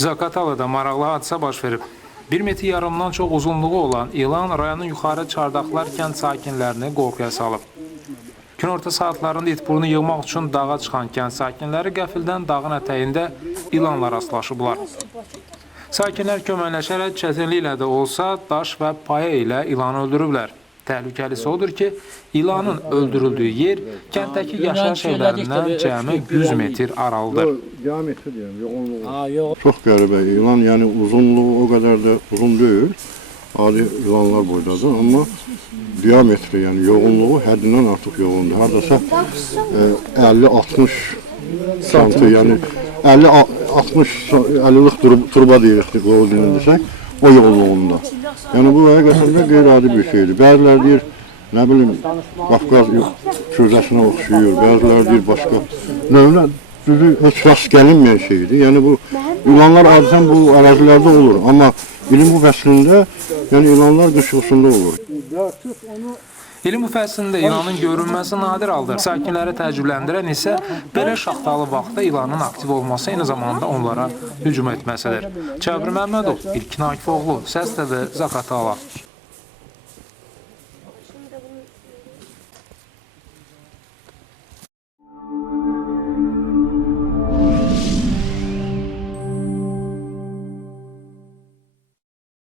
Zaqatalada maraqlı hadisə baş verib. 1 metr yarımdan çox uzunluğu olan ilan rayonun yuxarı Çardaqlar kənd sakinlərini qorxuya salıb. Günorta saatlarında itburnu yığmaq üçün dağa çıxan kənd sakinləri qəfildən dağın ətəyində ilanla rastlaşıblar. Sakinlər köməkləşərək çətinliklə də olsa daş və paya ilə ilanı öldürüblər. Təhlükəlisi odur ki, ilanın öldürüldüyü yer kənddəki yaşayış evlərindən cəmi 100 metr aralıdır. Diametri deyirəm, yoğunluğu. Çox qəribə ilan, yəni uzunluğu o qədər də uzun deyil. Adi ilanlar boydadır, amma diametri, yəni yoğunluğu həddindən artıq yoğundur. Hardasa 50-60 santı, yəni 50-60-50'lik turba deyirik, o dinlədisək, o yoğunluğunda. Yəni bu həqiqətən də qeyri-adi bir şeydir. Bəziləri deyir, nə bilim, Qafqaz kürzəsinə oxşuyur, bəziləri deyir başqa növlə düzü heç rast gəlinməyən şeydir. Yəni bu ilanlar adətən bu ərazilərdə olur, amma ilin bu fəslində yəni ilanlar qış yuxusunda olur. İlin bu fəslində ilanın görünməsi nadir haldır. Sakinləri təəccübləndirən isə belə şaxtalı vaxtda ilanın aktiv olması eyni zamanda onlara hücum etməsidir. Çəbir Məmmədov, İlkin Akifoğlu, Səs TV, Zaqatala.